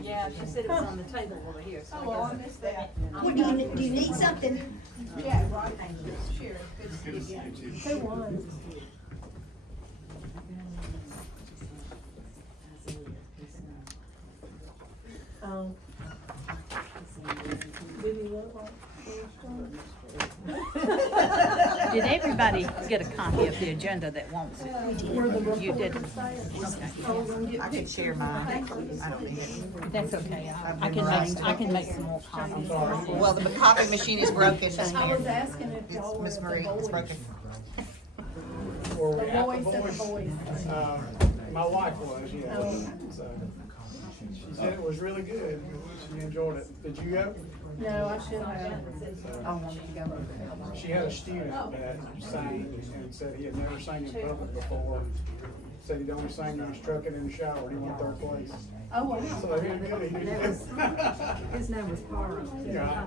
Yeah, she said it was on the table over here, so Oh, I missed that. Well, do you need something? Yeah, right. Sure, good to see you. Who won? Did he look like Did everybody get a copy of the agenda that wants it? where the You report didn't. is saying? Okay. Oh, we're gonna get I can share mine. I don't need it. That's okay. I've I memorized can make some more copies. Well, the copy machine is broken. Miss I Mary. was asking if y'all It's were Miss at Marie, the it's boys. broken. Or The at the voice and the Voice. boys. My wife was, yeah. Oh. So, she said it was really good. She enjoyed it. Did you go? No, I should have. I want you to go. She had a student that sang and said he had never sang in public before. Said he'd only sang in his truck and in the shower, and he won third place. Oh, wow. So he did good. He did good. His name was Parham. Yeah,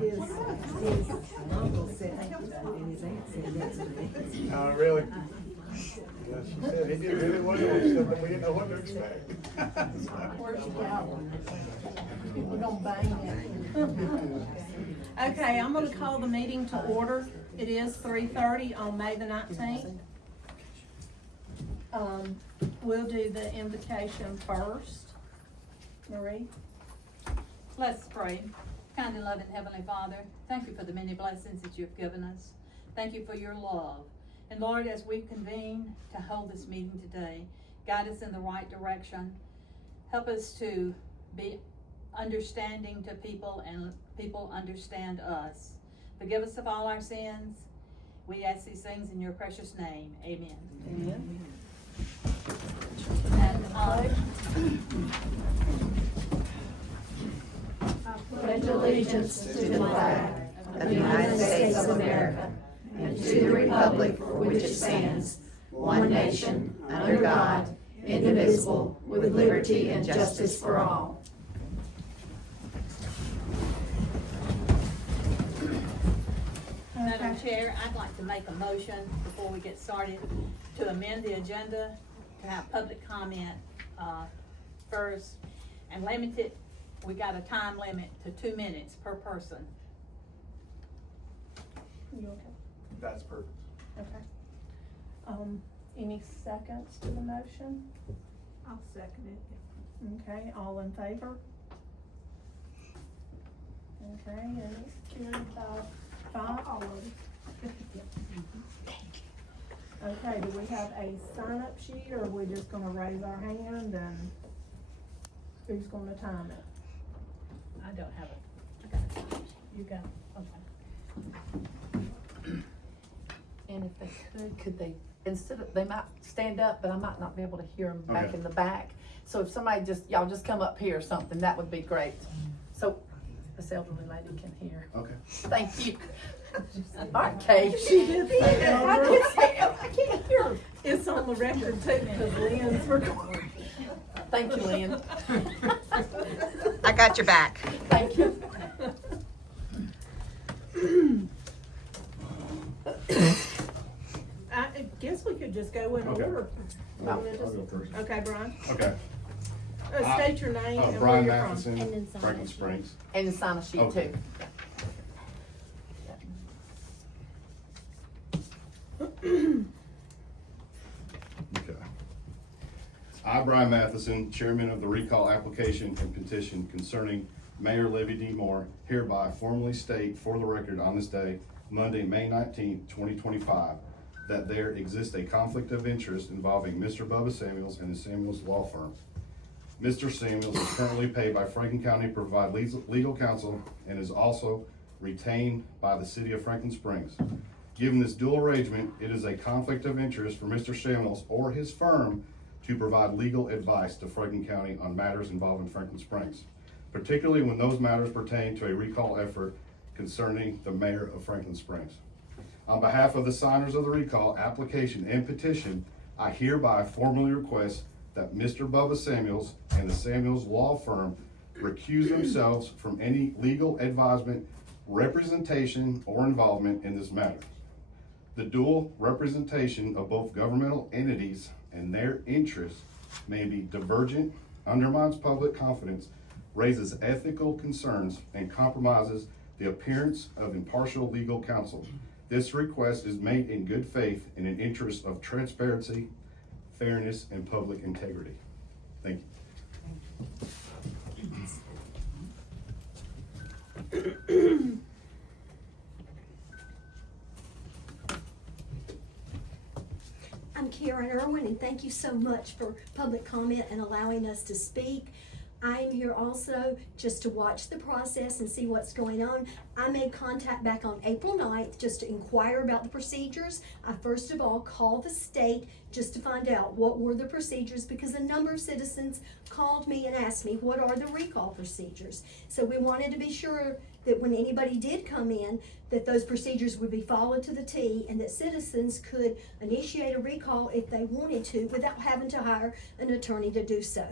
His uncle said thank you, and his aunt said yes to me. really. Yeah, she said he did really well. She said that we didn't know what to expect. Where's the gavel? We're gonna bang it. Okay, I'm gonna call the meeting to order. It is 3:30 on May the 19th. We'll do the invocation first. Marie? Let's pray. Kind and loving Heavenly Father, thank you for the many blessings that you've given us. Thank you for your love. And Lord, as we convene to hold this meeting today, guide us in the right direction. Help us to be understanding to people and people understand us. Forgive us of all our sins. We ask these things in your precious name. Amen. Amen. And, Pledge allegiance to the flag of the United States of America and to the republic for which it stands, one nation, under God, indivisible, with liberty and justice for all. Madam Chair, I'd like to make a motion before we get started to amend the agenda, to have public comment, first, and limit it, we got a time limit to 2 minutes per person. You okay? That's perfect. Okay. Any seconds to the motion? I'll second it. Okay, all in favor? Okay, and it's carried by 5. All of it. Okay, do we have a sign-up sheet, or are we just gonna raise our hand and who's gonna time it? I don't have it. I got it. You got it, okay. And if they could they, instead of, they might stand up, but I might not be able to hear them back Okay. in the back. So if somebody y'all just come up here or something, that would be great. So this elderly lady can hear. Okay. Thank you. All right, Kay. She did that. I can't hear her. It's on the record too, because Lynn's recording. Thank you, Lynn. I got your back. Thank you. I guess we could just go in Okay. order. I'll go first. Okay, Brian, Okay. state your name and where Brian you're from. Matheson, Franklin Springs. And then sign a sheet Okay. too. Okay. I, Brian Matheson, Chairman of the Recall Application and Petition concerning Mayor Levy D. Moore, hereby formally state for the record on this day, Monday, May 19th, 2025, that there exists a conflict of interest involving Mr. Bubba Samuels and the Samuels Law Firm. Mr. Samuels is currently paid by Franklin County to provide legal counsel and is also retained by the city of Franklin Springs. Given this dual arrangement, it is a conflict of interest for Mr. Samuels or his firm to provide legal advice to Franklin County on matters involving Franklin Springs, particularly when those matters pertain to a recall effort concerning the mayor of Franklin Springs. On behalf of the signers of the recall application and petition, I hereby formally request that Mr. Bubba Samuels and the Samuels Law Firm recuse themselves from any legal advisement, representation, or involvement in this matter. The dual representation of both governmental entities and their interests may be divergent undermines public confidence, raises ethical concerns, and compromises the appearance of impartial legal counsel. This request is made in good faith in an interest of transparency, fairness, and public integrity. Thank you. I'm Karen Irwin, and thank you so much for public comment and allowing us to speak. I am here also just to watch the process and see what's going on. I made contact back on April 9th just to inquire about the procedures. I first of all called the state just to find out what were the procedures, because a number of citizens called me and asked me, what are the recall procedures? So we wanted to be sure that when anybody did come in, that those procedures would be followed to the T, and that citizens could initiate a recall if they wanted to without having to hire an attorney to do so.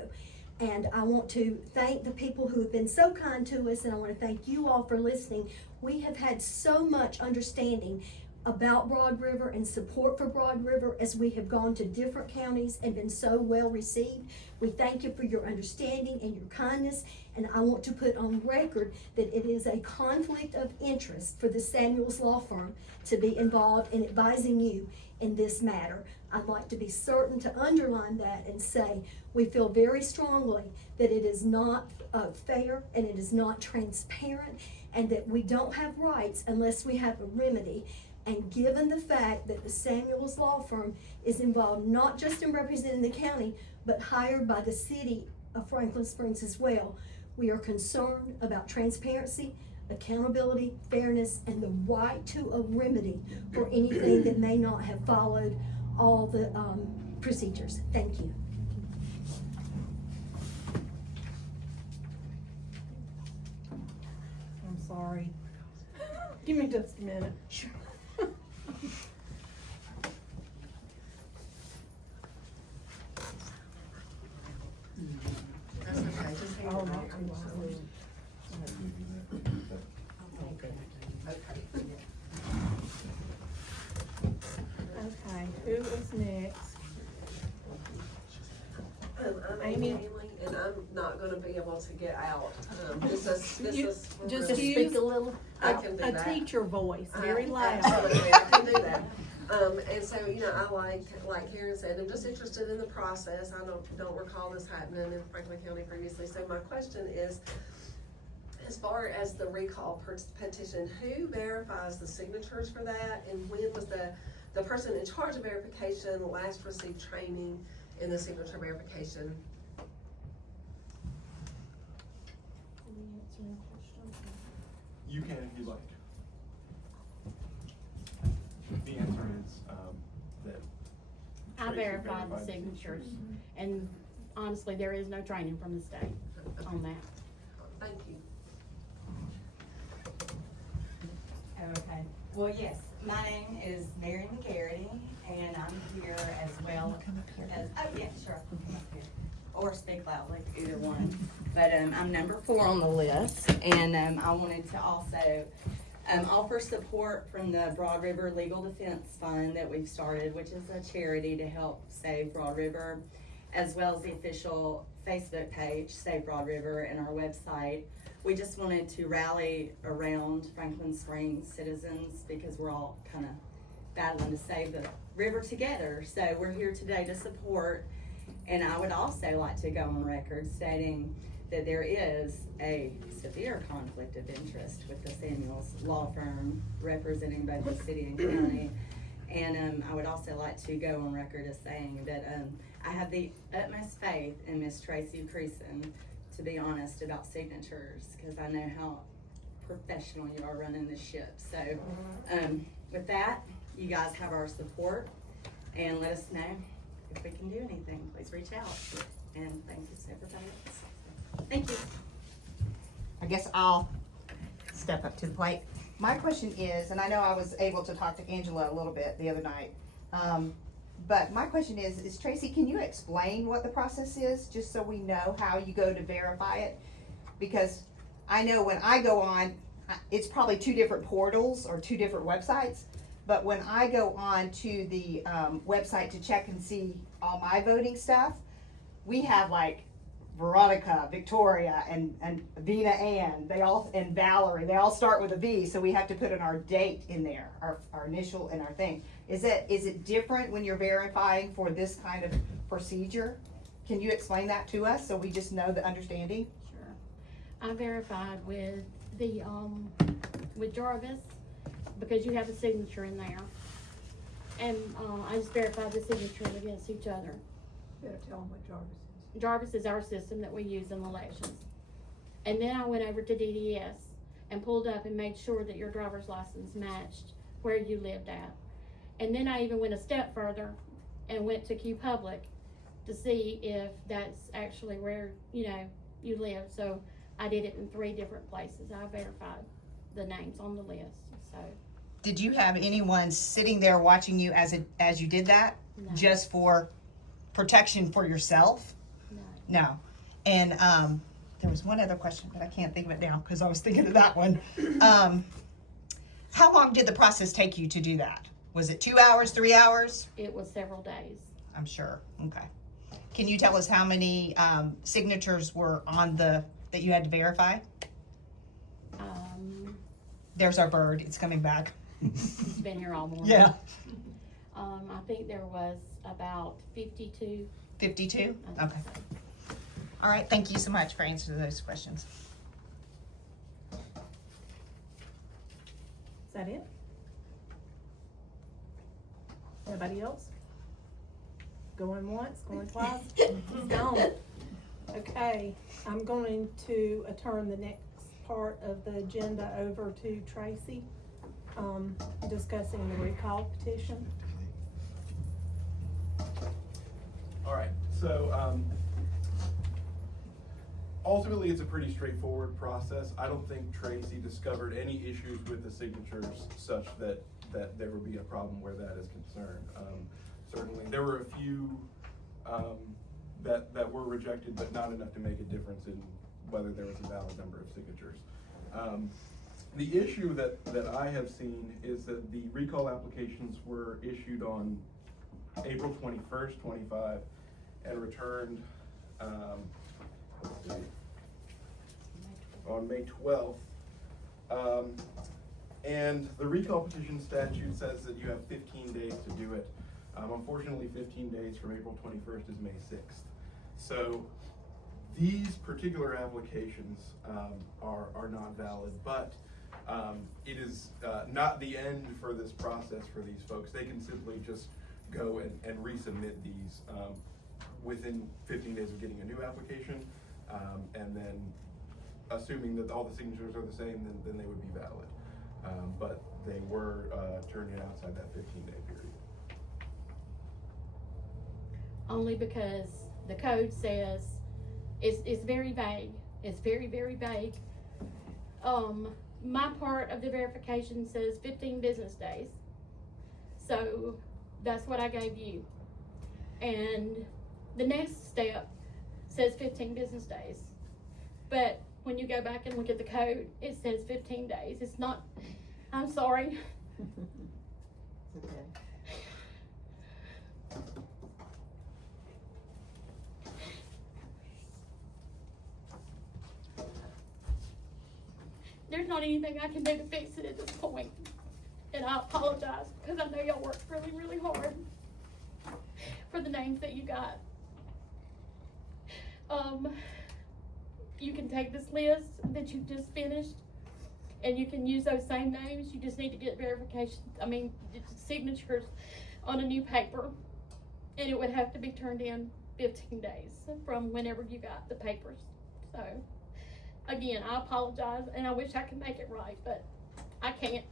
And I want to thank the people who have been so kind to us, and I want to thank you all for listening. We have had so much understanding about Broad River and support for Broad River as we have gone to different counties and been so well received. We thank you for your understanding and your kindness, and I want to put on record that it is a conflict of interest for the Samuels Law Firm to be involved in advising you in this matter. I'd like to be certain to underline that and say we feel very strongly that it is not fair and it is not transparent, and that we don't have rights unless we have a remedy. And given the fact that the Samuels Law Firm is involved not just in representing the county, but hired by the city of Franklin Springs as well, we are concerned about transparency, accountability, fairness, and the right to a remedy for anything that may not have followed all the procedures. Thank you. I'm sorry. Give me just a minute. That's okay, just hang Oh, on. not too long. Okay, who is next? I'm Amy? Amy, and I'm not gonna be able to get out. This You- is. just really- speak a little. I can do A that. teacher voice, very loud. Absolutely, I can do that. And so, you know, I like Karen said, I'm just interested in the process. I don't recall this happening in Franklin County previously. So my question is, as far as the recall petition, who verifies the signatures for that? And when was the person in charge of verification last received training in the signature verification? You can if you like. The answer is, that. I Tracy verified the verified signatures, and honestly, there is no training from the state on that. Thank you. Okay, well, yes, my name is Mary McGarity, and I'm here as well as, oh, yeah, sure, I'll come up here. Or speak loudly, either one. But, I'm number 4 on the list, and, I wanted to also, offer support from the Broad River Legal Defense Fund that we've started, which is a charity to help save Broad River, as well as the official Facebook page, Save Broad River, and our website. We just wanted to rally around Franklin Springs citizens because we're all kind of battling to save the river together. So we're here today to support, and I would also like to go on record stating that there is a severe conflict of interest with the Samuels Law Firm representing both the city and county. And I would also like to go on record as saying that I have the utmost faith in Miss Tracy Creason, to be honest, about signatures, because I know how professional you are running the ship. So with that, you guys have our support, and let us know if we can do anything. Please reach out, and thank you to everybody else. Thank you. I guess I'll step up to the plate. My question is, and I know I was able to talk to Angela a little bit the other night, but my question is Tracy, can you explain what the process is, just so we know how you go to verify it? Because I know when I go on, it's probably 2 different portals or 2 different websites, but when I go on to the website to check and see all my voting stuff, we have like Veronica, Victoria, and Vina Ann, and Valerie, they all start with a V, so we have to put in our date in there, our initial and our thing. Is it different when you're verifying for this kind of procedure? Can you explain that to us so we just know the understanding? Sure. I verified with with Jarvis because you have a signature in there. And I just verified the signature against each other. Better tell them what Jarvis is. Jarvis is our system that we use in elections. And then I went over to DDS and pulled up and made sure that your driver's license matched where you lived at. And then I even went a step further and went to Q Public to see if that's actually where, you live. So I did it in 3 different places. I verified the names on the list, so. Did you have anyone sitting there watching you as you did that? No. Just for protection for yourself? No. And there was one other question, but I can't think of it now because I was thinking of that one. How long did the process take you to do that? Was it 2 hours, 3 hours? It was several days. I'm sure. Okay. Can you tell us how many signatures were on that you had to verify? There's our bird. It's coming back. It's been here all morning. Yeah. I think there was about 52. 52? Okay. All right. Thank you so much for answering those questions. Is that it? Anybody else? Going once, going twice? He's gone. Okay, I'm going to turn the next part of the agenda over to Tracy, discussing the recall petition. All right, so ultimately it's a pretty straightforward process. I don't think Tracy discovered any issues with the signatures such that there would be a problem where that is concerned. Certainly, there were a few that were rejected, but not enough to make a difference in whether there was a valid number of signatures. The issue that I have seen is that the recall applications were issued on April 21st, 25, and returned on May 12th. And the recall petition statute says that you have 15 days to do it. Unfortunately, 15 days from April 21st is May 6th. So these particular applications are not valid, but it is not the end for this process for these folks. They can simply just go and resubmit these within 15 days of getting a new application, and then assuming that all the signatures are the same, then they would be valid. But they were turned in outside that 15-day period. Only because the code says, it's very vague. It's very, very vague. My part of the verification says 15 business days. So that's what I gave you. And the next step says 15 business days. But when you go back and look at the code, it says 15 days. It's not, I'm sorry. Okay. There's not anything I can do to fix it at this point. And I apologize because I know y'all worked really, really hard for the names that you got. You can take this list that you just finished and you can use those same names. You just need to get signatures on a new paper, and it would have to be turned in 15 days from whenever you got the papers. So again, I apologize and I wish I could make it right, but I can't.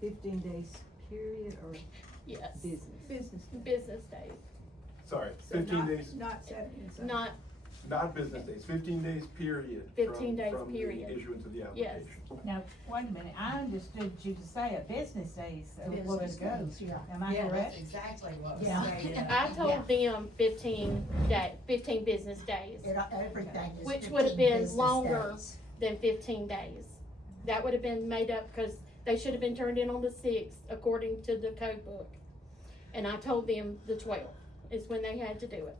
15 days period or Yes. Business days. Sorry, So 15 days. Not 7 and 7. Not business days, 15 days period. 15 days from period. the issuance of the Yes. application. Now, wait a minute, I understood you to say a business days will it go. Am I Yeah, correct? that's exactly what was Yeah. stated. I told them 15 business days, Everything is which would have been 15 business longer days. than 15 days. That would have been made up because they should have been turned in on the 6th according to the code book. And I told them the 12th is when they had to do it.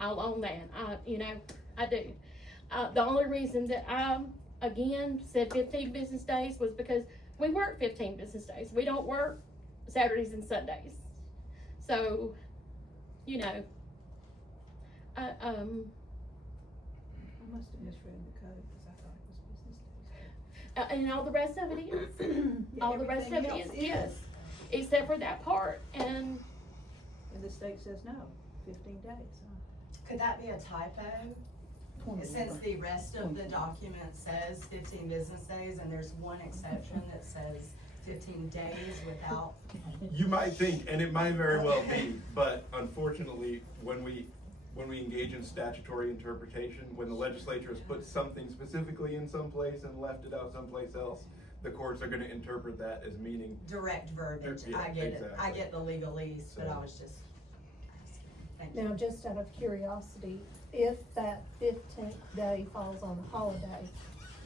I'll own that. I do. The only reason that I, again, said 15 business days was because we work 15 business days. We don't work Saturdays and Sundays. So, you know, I must have misread the code because I thought it was business days. and all the rest of it is. All the rest of it is, yes. Except for that part. And the state says no, 15 days. Could that be a typo? Since the rest of the document says 15 business days and there's one exception that says 15 days without. You might think, and it might very well be, but unfortunately, when we engage in statutory interpretation, when the legislature has put something specifically in some place and left it out someplace else, the courts are gonna interpret that as meaning. Direct verbiage, Yeah, I get it, I exactly. get the legalese, but So- I was just asking. Thank you. Now, just out of curiosity, if that 15th day falls on a holiday,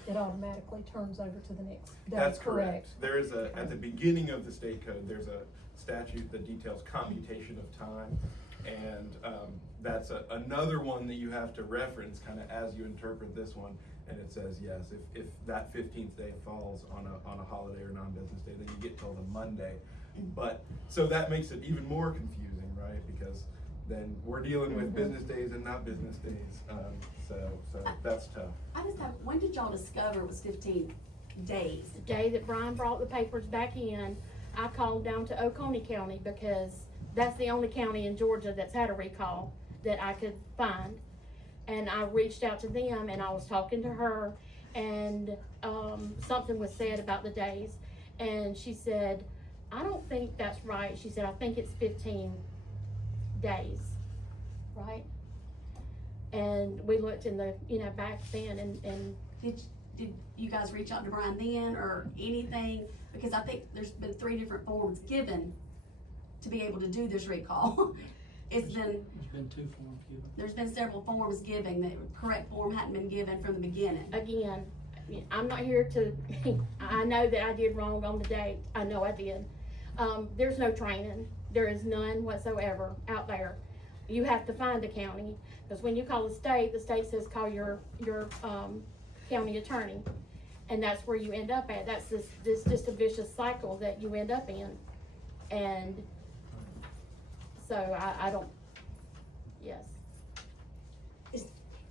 it automatically turns over to the next day, That's correct. There is at the beginning of the state code, there's a statute that details commutation of time. And that's another one that you have to reference kind of as you interpret this one. And it says, yes, if that 15th day falls on a holiday or non-business day, then you get till the Monday. But, so that makes it even more confusing, right? Because then we're dealing with business days and not business days. So that's tough. I just have, when did y'all discover it was 15 days? the day that Brian brought the papers back in, I called down to Oconee County because that's the only county in Georgia that's had a recall that I could find. And I reached out to them and I was talking to her and something was said about the days. And she said, I don't think that's right. She said, I think it's 15 days, right? And we looked in the, back then and Did you guys reach out to Brian then or anything? Because I think there's been 3 different forms given to be able to do this recall. There's been 2 forms given. There's been several forms given. The correct form hadn't been given from the beginning. again, I'm not here to, I know that I did wrong on the date. I know I did. There's no training. There is none whatsoever out there. You have to find the county, because when you call the state says call your county attorney. And that's where you end up at. That's this just a vicious cycle that you end up in. And so I don't, yes.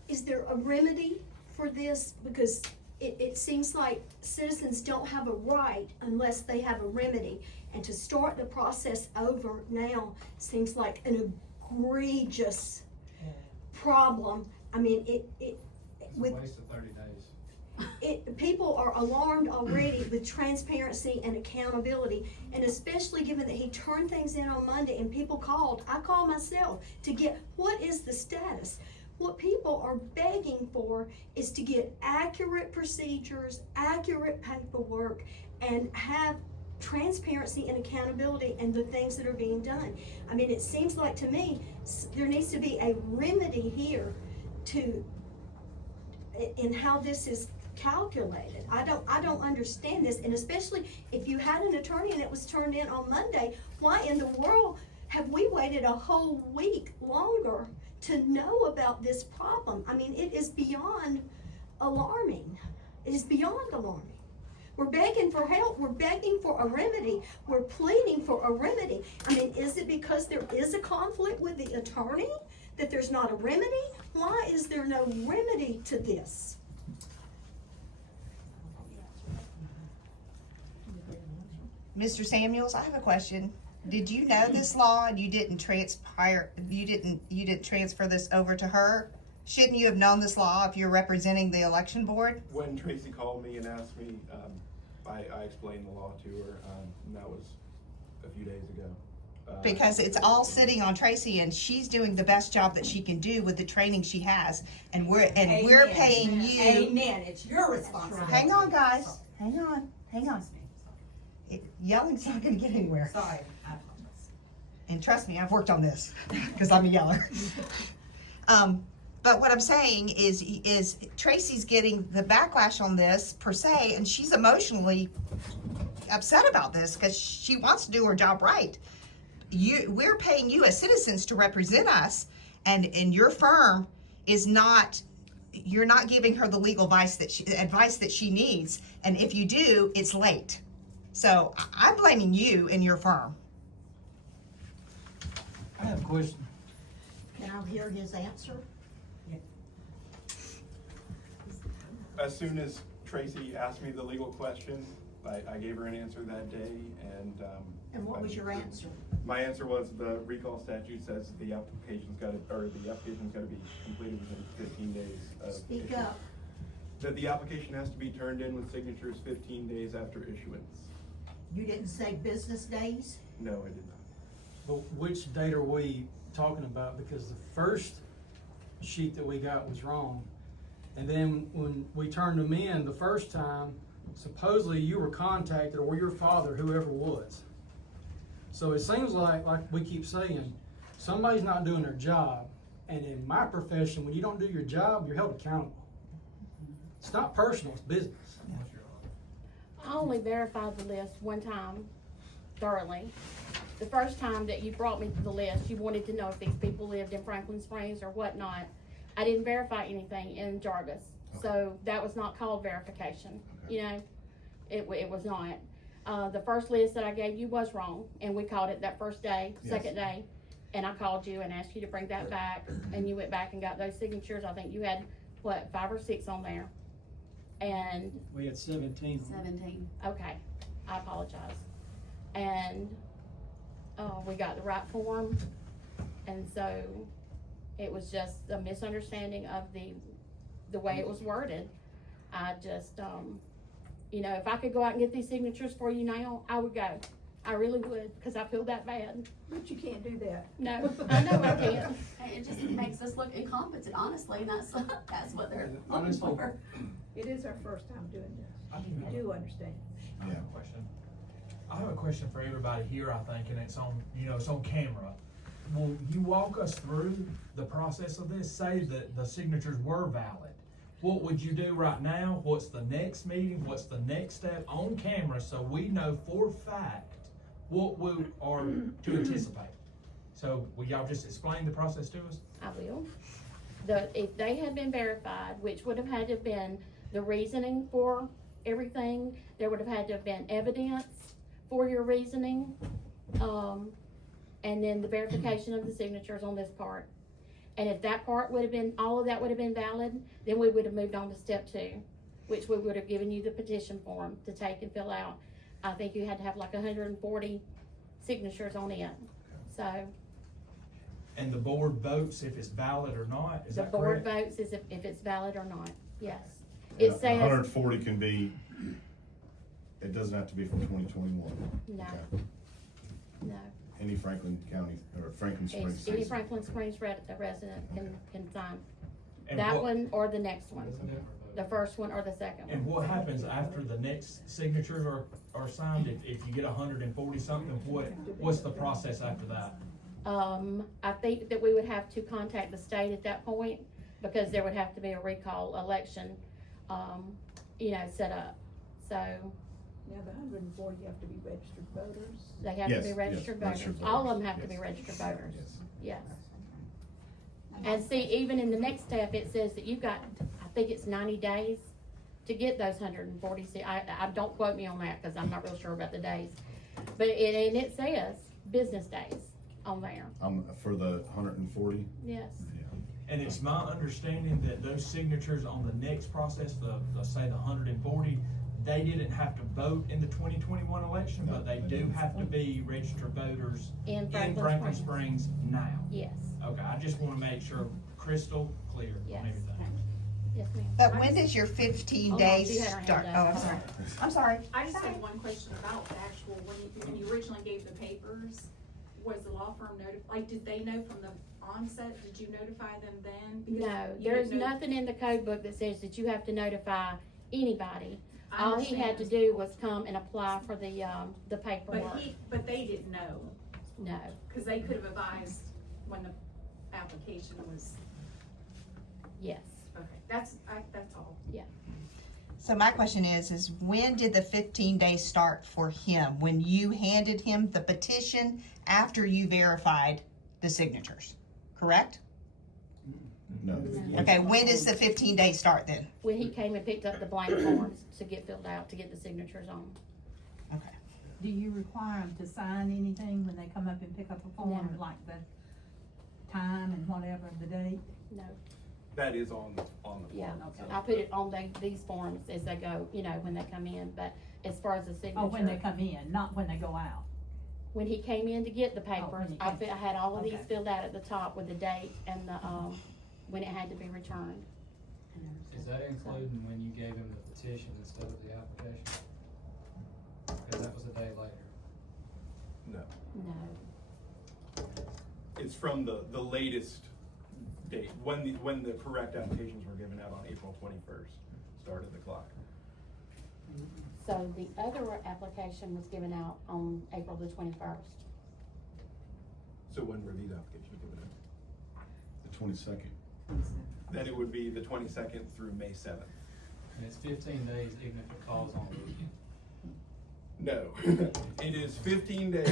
Is there a remedy for this? Because it seems like citizens don't have a right unless they have a remedy. And to start the process over now seems like an egregious problem. I mean, It's a waste of 30 days. People are alarmed already with transparency and accountability, and especially given that he turned things in on Monday and people called. I called myself to get, what is the status? What people are begging for is to get accurate procedures, accurate paperwork, and have transparency and accountability in the things that are being done. I mean, it seems like to me there needs to be a remedy here in how this is calculated. I don't understand this, and especially if you had an attorney and it was turned in on Monday, why in the world have we waited a whole week longer to know about this problem? I mean, it is beyond alarming. It is beyond alarming. We're begging for help. We're begging for a remedy. We're pleading for a remedy. I mean, is it because there is a conflict with the attorney that there's not a remedy? Why is there no remedy to this? Mr. Samuels, I have a question. Did you know this law and you didn't transfer this over to her? Shouldn't you have known this law if you're representing the election board? When Tracy called me and asked me, I explained the law to her, and that was a few days ago. Because it's all sitting on Tracy, and she's doing the best job that she can do with the training she has, and we're paying you. Amen, it's your responsibility. Hang on, guys, hang on. Yelling's not gonna get anywhere. Sorry, I apologize. And trust me, I've worked on this, because I'm a yeller. But what I'm saying is Tracy's getting the backlash on this per se, and she's emotionally upset about this because she wants to do her job right. We're paying you as citizens to represent us, and your firm is not you're not giving her the legal advice that she needs, and if you do, it's late. So I'm blaming you and your firm. I have a question. Can I hear his answer? As soon as Tracy asked me the legal question, I gave her an answer that day, And what was your answer? My answer was the recall statute says the application's gotta be completed within 15 days of Speak issuance. up. That the application has to be turned in with signatures 15 days after issuance. You didn't say business days? No, I did not. But which date are we talking about? Because the first sheet that we got was wrong. And then when we turned them in the first time, supposedly you were contacted, or your father, whoever was. So it seems like we keep saying, somebody's not doing their job. And in my profession, when you don't do your job, you're held accountable. It's not personal, it's business. I only verified the list one time thoroughly. The first time that you brought me to the list, you wanted to know if these people lived in Franklin Springs or whatnot. I didn't verify anything in Jarvis, so that was not called verification. You know, it was not. The first list that I gave you was wrong, and we called it that first day, second day, and I called you and asked you to bring that back, and you went back and got those signatures. I think you had, what, 5 or 6 on there, and We had 17. 17. Okay, I apologize. And we got the right form, and so it was just a misunderstanding of the way it was worded. I just, you know, if I could go out and get these signatures for you now, I would go. I really would, because I feel that bad. But you can't do that. No, I know I can't. It just makes us look incompetent, honestly, and that's what they're looking Honestly. for. It is our first time doing this. You do understand. I have a question. I have a question for everybody here, I think, and it's on, it's on camera. Will you walk us through the process of this? Say that the signatures were valid. What would you do right now? What's the next meeting? What's the next step on camera, so we know for fact what we are to anticipate? So will y'all just explain the process to us? I will. If they had been verified, which would have had to have been the reasoning for everything, there would have had to have been evidence for your reasoning, and then the verification of the signatures on this part. And if that part would have been, all of that would have been valid, then we would have moved on to step 2, which we would have given you the petition form to take and fill out. I think you had to have like 140 signatures on it, so. And the board votes if it's valid or not, is that correct? The board votes is if it's valid or not, yes. And It says. 140 can be, it doesn't have to be from 2021. No, Okay. no. Any Franklin County, or Franklin Springs Any citizen. Franklin Springs resident can sign. And That what- one or the next one, the first one or the second one. And what happens after the next signatures are signed? If you get 140 something, what's the process after that? I think that we would have to contact the state at that point, because there would have to be a recall election, set up. So Now, the 140 have to be registered voters. they have to be Yes, registered yes, voters. registered All of them voters, have to be yes. registered voters, Yes. yes. And see, even in the next step, it says that you've got, I think it's 90 days to get those 140. I don't quote me on that, because I'm not real sure about the days. But it says business days on there, For the 140? yes. And it's my understanding that those signatures on the next process, say the 140, they didn't have to vote in the 2021 election, but they do have to be registered voters In Franklin Franklin Springs now. Yes, Okay, I just wanna make sure crystal clear Yes. on everything. yes, ma'am. But when does your 15 Hold on, days she had her hand start? up. Oh, I'm sorry. I'm sorry. I just had one question about the actual, when you originally gave the papers, was the law firm notified, did they know from the onset, did you notify them then? Because No, you there's didn't know- nothing in the code book that says that you have to notify anybody. I All he had to understand. do was come and apply for the paperwork. But they didn't know, No, cause they could have advised when the application was, yes, okay, that's all. yeah. So my question is when did the 15 days start for him? When you handed him the petition after you verified the signatures, correct? No. Okay, when does the 15 days start then? When he came and picked up the blank forms to get filled out, to get the signatures on. Do you require them to sign anything when they come up and pick up a form, No. like the time and whatever, the date? No. That is on the Yeah, form. I put it on these forms as they go, you know, when they come in, but as far as the signature. Oh, when they come in, not when they go out? When he came in to get the papers, when he I came. had all of these Okay. filled out at the top with the date and the, when it had to be returned. Is that including when you gave him the petition instead of the application? Cause that was a day later. No. No. It's from the latest date, when the correct applications were given out on April 21st, started the clock. So the other application was given out on April the 21st. So when were these applications given out? The 22nd. Then it would be the 22nd through May 7th. And it's 15 days even if it falls on the weekend. No, it is 15 days,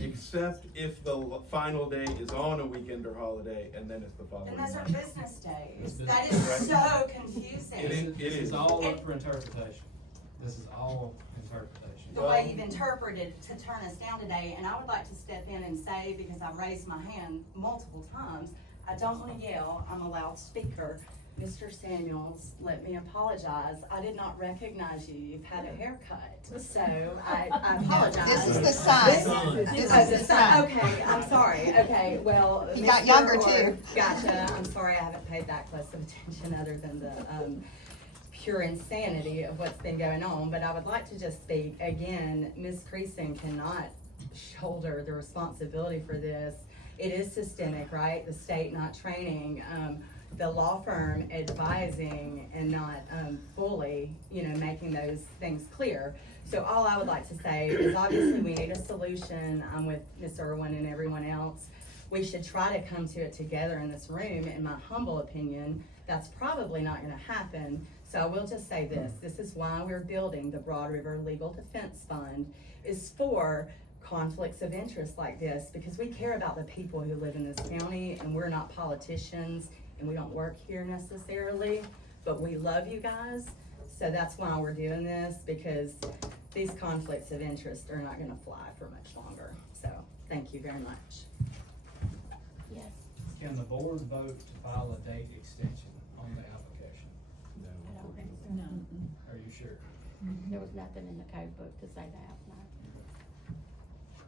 except if the final day is on a weekend or holiday, and then it's the following. And those are Monday. business days. It's That business is days. so confusing. This is all up for interpretation. This is all interpretation. The way you've interpreted to turn us down today, and I would like to step in and say, because I raised my hand multiple times, I don't want to yell, I'm a loudspeaker. Mr. Samuels, let me apologize. I did not recognize you. You've had a haircut, so I apologize. This is the son. This is the son. Okay, I'm sorry. Okay, well. He got Mr. younger, Orr, too. Gotcha. I'm sorry I haven't paid that close of attention other than the, pure insanity of what's been going on. But I would like to just speak again. Ms. Creason cannot shoulder the responsibility for this. It is systemic, right? The state not training, the law firm advising and not fully, making those things clear. So all I would like to say is obviously we need a solution. I'm with Ms. Irwin and everyone else. We should try to come to it together in this room. In my humble opinion, that's probably not gonna happen. So I will just say this is why we're building the Broad River Legal Defense Fund, is for conflicts of interest like this, because we care about the people who live in this county, and we're not politicians, and we don't work here necessarily, but we love you guys. So that's why we're doing this, because these conflicts of interest are not gonna fly for much longer. So, thank you very much. Yes. Can the board vote to file a date extension on the application? I don't think so. No. Are you sure? There was nothing in the code book to say that, no.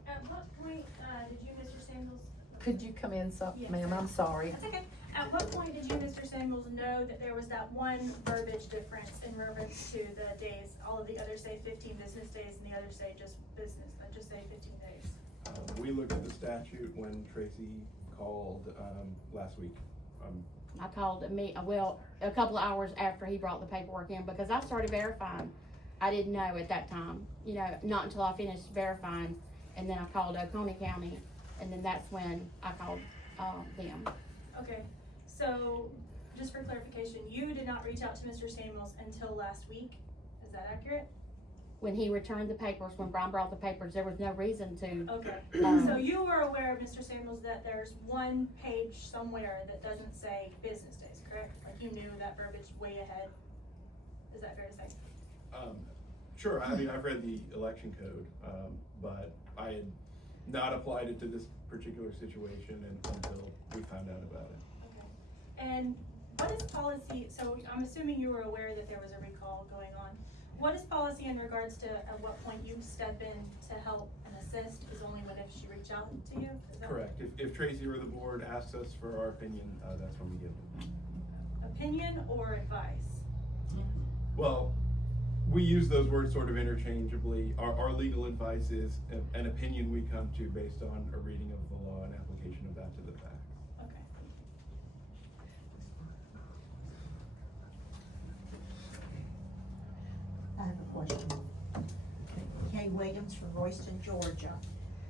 At what point, did you, Mr. Samuels? Could you come in, Yes. ma'am? I'm sorry. That's okay. At what point did you, Mr. Samuels, know that there was that one verbiage difference in reference to the days? All of the others say 15 business days and the others say just business, just say 15 days. We looked at the statute when Tracy called last week. I called a couple of hours after he brought the paperwork in, because I started verifying. I didn't know at that time, not until I finished verifying, and then I called Oconee County, and then that's when I called them. Okay, so just for clarification, you did not reach out to Mr. Samuels until last week, is that accurate? When he returned the papers, when Brian brought the papers, there was no reason to. Okay, so you were aware, Mr. Samuels, that there's one page somewhere that doesn't say business days, correct? Like you knew that verbiage way ahead, is that fair to say? Sure, I mean, I've read the election code, but I had not applied it to this particular situation until we found out about it. Okay, and what is policy, so I'm assuming you were aware that there was a recall going on. What is policy in regards to at what point you step in to help and assist, is only when if she reached out to you? Is that Correct. If Tracy or the board asks us for our opinion, that's when we give it. opinion or advice? Well, we use those words sort of interchangeably. Our legal advice is an opinion we come to based on a reading of the law and application of that to the facts. Okay. I have a question. Kay Williams from Royston, Georgia.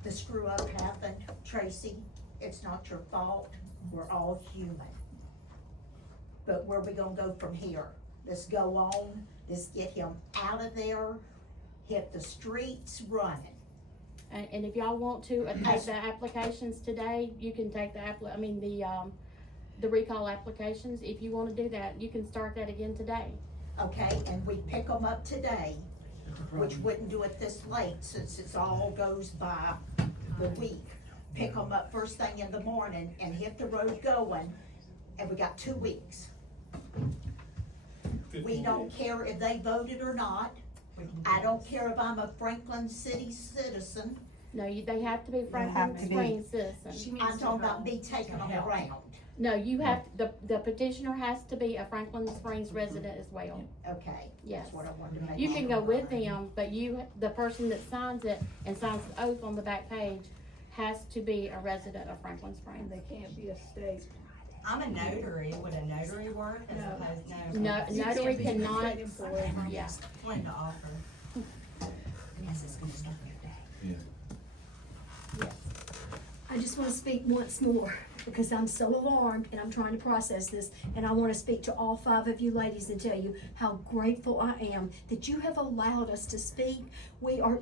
The screw up happened, Tracy, it's not your fault, we're all human. But where we gonna go from here? Let's go on, let's get him out of there, hit the streets running. And if y'all want to take the applications today, you can take the the recall applications. If you wanna do that, you can start that again today. Okay, and we pick them up today, which wouldn't do it this late since it's all goes by the week. Pick them up first thing in the morning and hit the road going, and we got 2 weeks. We don't care if they voted or not. I don't care if I'm a Franklin City citizen. No, they have to be Franklin Springs citizens. I'm talking about me taking them around. No, you have, the petitioner has to be a Franklin Springs resident as well. Okay, Yes. that's what I wanted to make You sure. can go with them, but the person that signs it and signs the oath on the back page has to be a resident of Franklin Springs. They can't be a state. I'm a notary, would a notary work as opposed to? No, notary cannot, yeah. Wanted to offer. Yes, it's gonna start your day. Yes. I just want to speak once more because I'm so alarmed and I'm trying to process this. And I want to speak to all 5 of you ladies and tell you how grateful I am that you have allowed us to speak. We are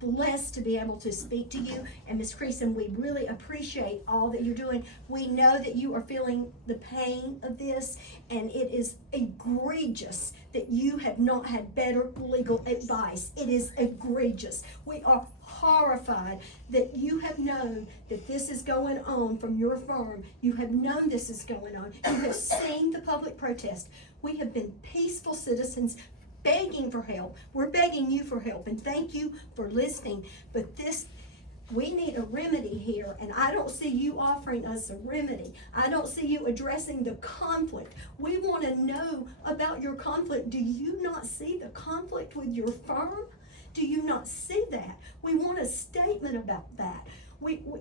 blessed to be able to speak to you. And Ms. Creason, we really appreciate all that you're doing. We know that you are feeling the pain of this, and it is egregious that you have not had better legal advice. It is egregious. We are horrified that you have known that this is going on from your firm. You have known this is going on. You have seen the public protest. We have been peaceful citizens begging for help. We're begging you for help, and thank you for listening. But we need a remedy here, and I don't see you offering us a remedy. I don't see you addressing the conflict. We want to know about your conflict. Do you not see the conflict with your firm? Do you not see that? We want a statement about that.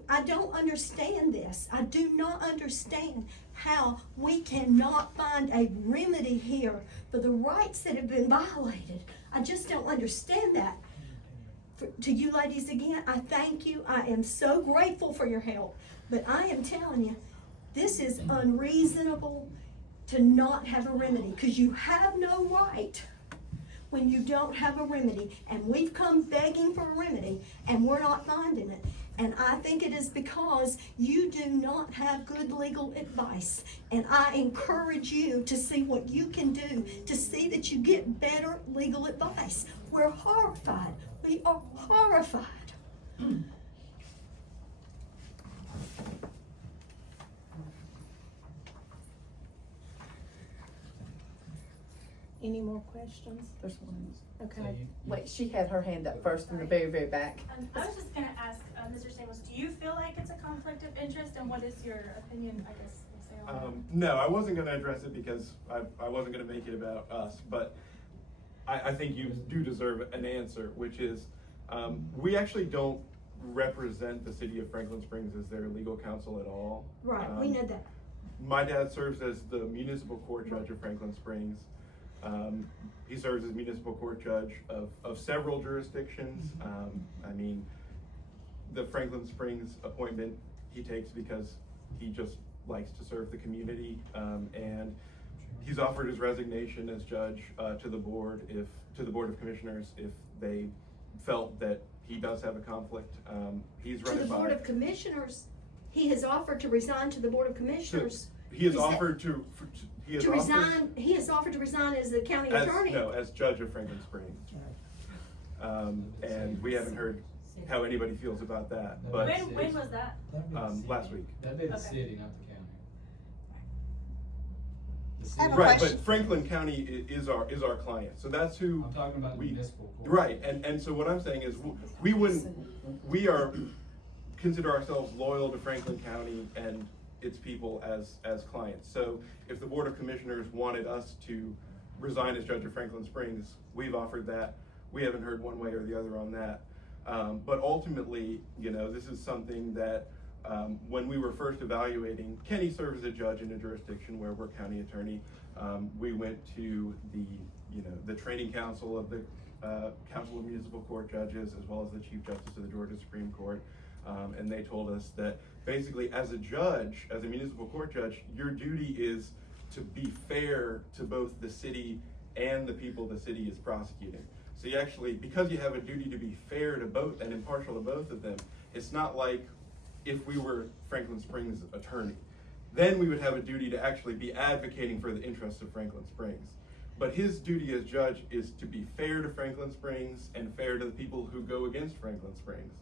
I don't understand this. I do not understand how we cannot find a remedy here for the rights that have been violated. I just don't understand that. To you ladies again, I thank you. I am so grateful for your help. But I am telling you, this is unreasonable to not have a remedy, because you have no right when you don't have a remedy. And we've come begging for a remedy and we're not finding it. And I think it is because you do not have good legal advice. And I encourage you to see what you can do to see that you get better legal advice. We're horrified. We are horrified. Any more questions? There's one. Okay. Wait, she had her hand up first in the very, very back. I was just gonna ask, Mr. Stamos, do you feel like it's a conflict of interest, and what is your opinion, I guess, we'll say on that? No, I wasn't gonna address it because I wasn't gonna make it about us, but I think you do deserve an answer, which is, we actually don't represent the city of Franklin Springs as their legal counsel at all. Right, we know that. My dad serves as the municipal court judge of Franklin Springs. He serves as municipal court judge of several jurisdictions. I mean, the Franklin Springs appointment he takes because he just likes to serve the community, and he's offered his resignation as judge to the board of commissioners if they felt that he does have a conflict. He's To run the it by. Board of Commissioners, he has offered to resign to the Board of Commissioners. He has Is that- offered to resign. He has offered to resign as the county attorney. as judge of Franklin Springs. And we haven't heard how anybody feels about that, but. When was that? Last week. That'd be the Okay. city, not the county. The I have a city- Right, question. but Franklin County is our client, so that's who. I'm talking about the we- municipal court. Right, and so what I'm saying is, we consider ourselves loyal to Franklin County and its people as clients. So if the Board of Commissioners wanted us to resign as judge of Franklin Springs, we've offered that. We haven't heard one way or the other on that. But ultimately, this is something that, when we were first evaluating, Kenny serves as a judge in a jurisdiction where we're county attorney. We went to the training council of the Council of Municipal Court Judges, as well as the Chief Justice of the Georgia Supreme Court. And they told us that basically as a judge, as a municipal court judge, your duty is to be fair to both the city and the people the city is prosecuting. So you actually, because you have a duty to be fair to both and impartial to both of them, it's not like if we were Franklin Springs' attorney. then we would have a duty to actually be advocating for the interests of Franklin Springs. But his duty as judge is to be fair to Franklin Springs and fair to the people who go against Franklin Springs.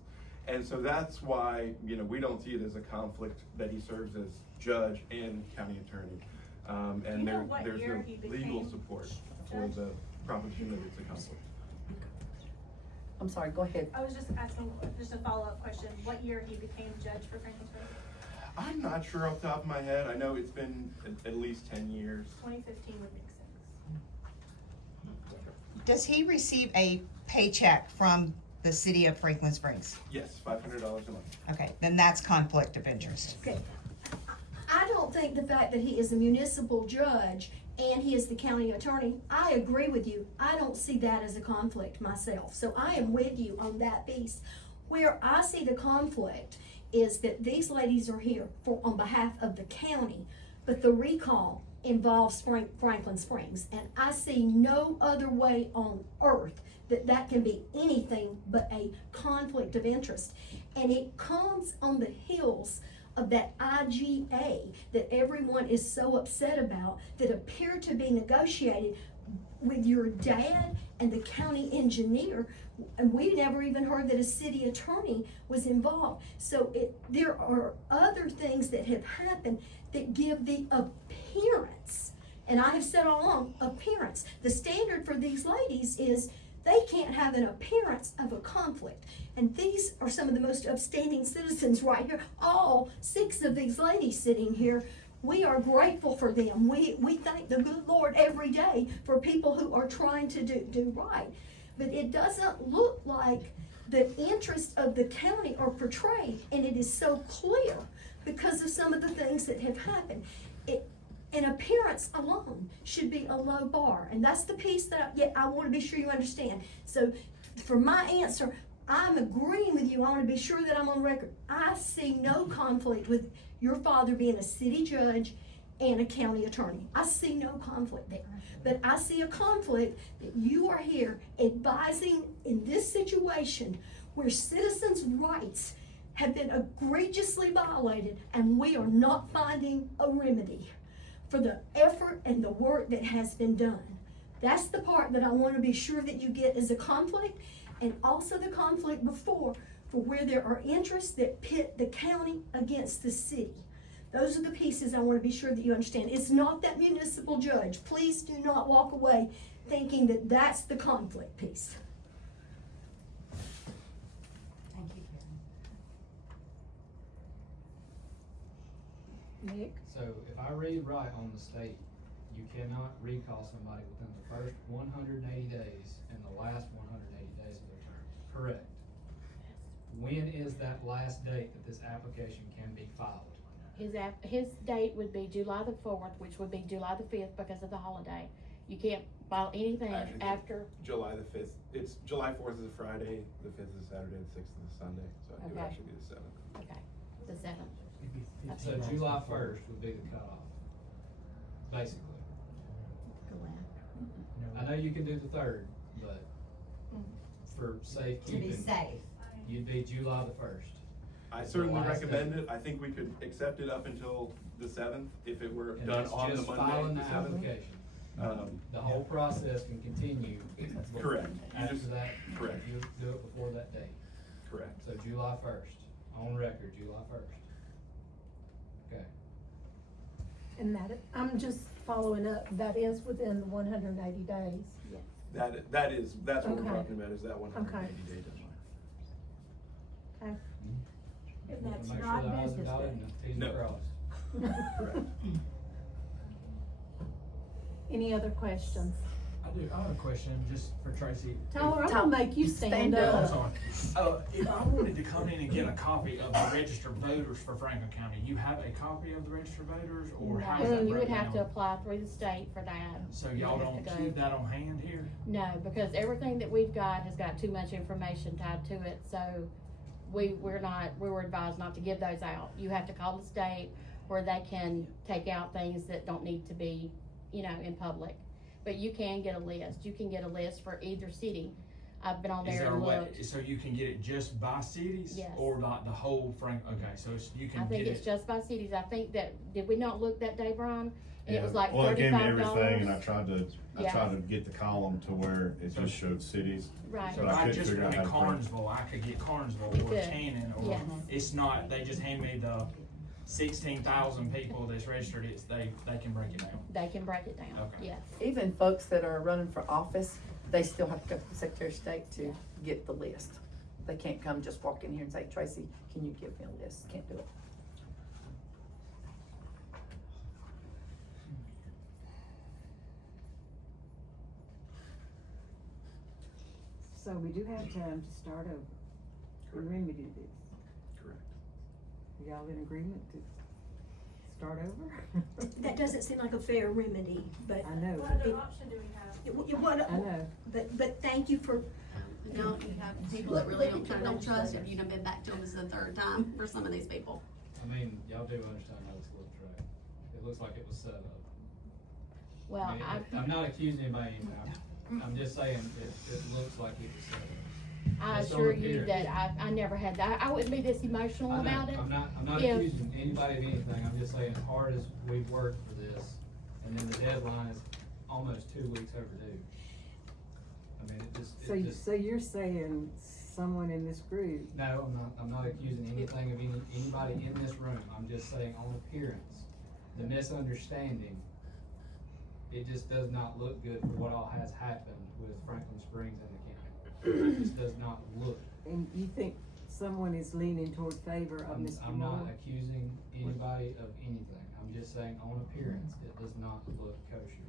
And so that's why, you know, we don't see it as a conflict that he serves as judge and county attorney. And You know what there's year no he legal became support for judge? the proposition that it's a conflict. I'm sorry, go ahead. I was just asking, just a follow-up question, what year he became judge for Franklin Springs? I'm not sure off the top of my head. I know it's been at least 10 years. 2015 would make sense. Does he receive a paycheck from the city of Franklin Springs? Yes, $500 a month. Okay, then that's conflict of interest. Okay. I don't think the fact that he is a municipal judge and he is the county attorney, I agree with you. I don't see that as a conflict myself. So I am with you on that piece. Where I see the conflict is that these ladies are here on behalf of the county, but the recall involves Franklin Springs. And I see no other way on earth that can be anything but a conflict of interest. And it comes on the heels of that IGA that everyone is so upset about, that appeared to be negotiated with your dad and the county engineer, and we never even heard that a city attorney was involved. So there are other things that have happened that give the appearance, and I have said all along, appearance. The standard for these ladies is they can't have an appearance of a conflict. And these are some of the most upstanding citizens right here. All 6 of these ladies sitting here, we are grateful for them. We thank the good Lord every day for people who are trying to do right. But it doesn't look like the interests of the county are portrayed, and it is so clear because of some of the things that have happened. An appearance alone should be a low bar, and that's the piece that I want to be sure you understand. So for my answer, I'm agreeing with you. I want to be sure that I'm on record. I see no conflict with your father being a city judge and a county attorney. I see no conflict there. But I see a conflict that you are here advising in this situation where citizens' rights have been egregiously violated, and we are not finding a remedy for the effort and the work that has been done. That's the part that I want to be sure that you get as a conflict, and also the conflict before, for where there are interests that pit the county against the city. Those are the pieces I want to be sure that you understand. It's not that municipal judge. Please do not walk away thinking that that's the conflict piece. Thank you, Karen. Nick? So if I read right on the state, you cannot recall somebody within the first 180 days and the last 180 days of their term. Correct. When is that last date that this application can be filed? His date would be July the 4th, which would be July the 5th because of the holiday. You can't file anything Actually, after. July the 5th. It's July 4th is a Friday, the 5th is a Saturday, the 6th is a Sunday. So it would Okay. actually be the 7th. Okay, the 7th. So July 1st would be the cutoff, basically. I know you can do the 3rd, but for To be safekeeping, safe. you'd be July the 1st. I certainly last recommend day. it. I think we could accept it up until the 7th if it were And done that's on the just Monday, filing the the 7th. application. The whole process can continue. Correct. After that, Correct. you do it before that date. Correct. So July 1st, on record, July 1st. Okay. And I'm just following up, that is within the 180 days. Yes. That's what we're Okay. talking about, is that 180 day deadline. Okay. And Make that's sure not the i's are business dotted day. and the t's No. are crossed. Correct. Any other questions? I have a question just for Tracy. Tyler, I'm gonna make you stand I'm up. sorry. If I wanted to come in and get a copy of the registered voters for Franklin County, you have a copy of the registered voters, or how is that You would broken have to down? apply through the state for that. So You y'all have don't to go. keep that on hand here? No, because everything that we've got has got too much information tied to it, so we were advised not to give those out. You have to call the state where they can take out things that don't need to be, in public. But you can get a list. You can get a list for either city. I've been on Is there there a and way, looked. so you can get it just by cities? Yes. Or not the whole okay, so you can I get think it. it's just by cities. I think that, did we not look that day, Brian? And it was Yeah. like Well, it gave me $35. everything, and I tried to Yeah. get the column to where it just showed cities. Right. So But if I I couldn't just figure out wanted how to print. Carnesville, I could get Carnesville You or could. Cannon, or Yes. it's not, they just hand me the 16,000 people that's registered, they can break it down. They can break it down, Okay. yes. Even folks that are running for office, they still have to go to the Secretary of State to get the list. They can't come just walk in here and say, Tracy, can you give me a list? Can't do it. So we do have time to start over and remedy this. Correct. Y'all in agreement to start over? That doesn't seem like a fair remedy, but. I know. What other option do we have? I know. But thank you for. You know, you have people that really don't trust you. You've been back to them, this is the third time for some of these people. I mean, y'all do understand how this looks, right? It looks like it was set up. Well, I mean, I'm not accusing anybody of anything. I'm just saying it looks like it was set up. I Just on assure you appearance. that I never had that. I wouldn't be this emotional I know, about it. I'm not if- accusing anybody of anything, I'm just saying as hard as we've worked for this, and then the deadline is almost 2 weeks overdue. I mean, it just. So you're saying someone in this group, No, I'm not accusing anything of anybody in this room, I'm just saying on appearance, the misunderstanding, it just does not look good for what all has happened with Franklin Springs and the county. It just does not look. and you think someone is leaning toward favor of Mr. I'm not Moore? accusing anybody of anything, I'm just saying on appearance, it does not look kosher.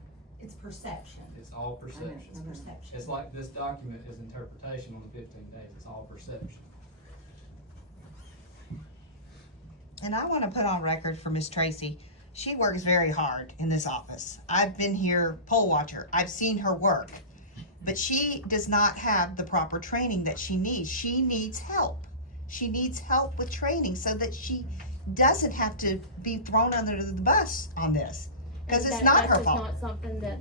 It's perception. It's all perception. It's perception. It's like this document is interpretation on the 15 days, it's all perception. And I want to put on record for Miss Tracy, she works very hard in this office. I've been here poll watcher. I've seen her work. But she does not have the proper training that she needs. She needs help. She needs help with training so that she doesn't have to be thrown under the bus on this. Because And it's that- not her That's fault. just not something that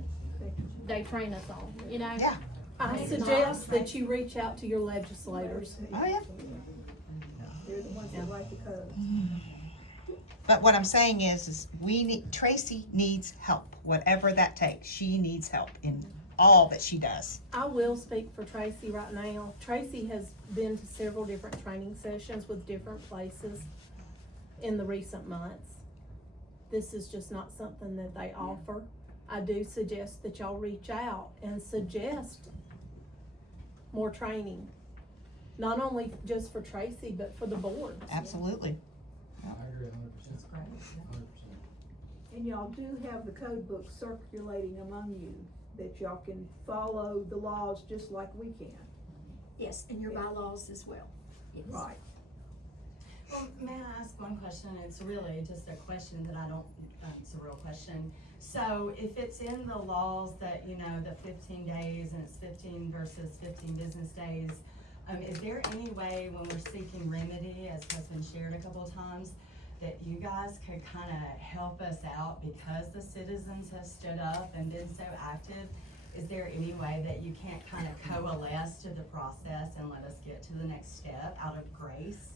they train us on, you know? Yeah. I It's suggest not. that you reach out to your legislators. Oh, yeah. They're the ones that write the code. But what I'm saying is Tracy needs help, whatever that takes. She needs help in all that she does. I will speak for Tracy right now. Tracy has been to several different training sessions with different places in the recent months. This is just not something that they offer. I do suggest that y'all reach out and suggest more training. Not only just for Tracy, but for the board. Absolutely. I agree 100%. 100%. And y'all do have the code book circulating among you, that y'all can follow the laws just like we can. Yes, and your bylaws as well. Yes. Right. Well, may I ask one question? It's really just a question that I don't, it's a real question. So if it's in the laws that, you know, the 15 days and it's 15 versus 15 business days, is there any way when we're seeking remedy, as has been shared a couple of times, that you guys could kind of help us out because the citizens have stood up and been so active? Is there any way that you can't kind of coalesce to the process and let us get to the next step out of grace?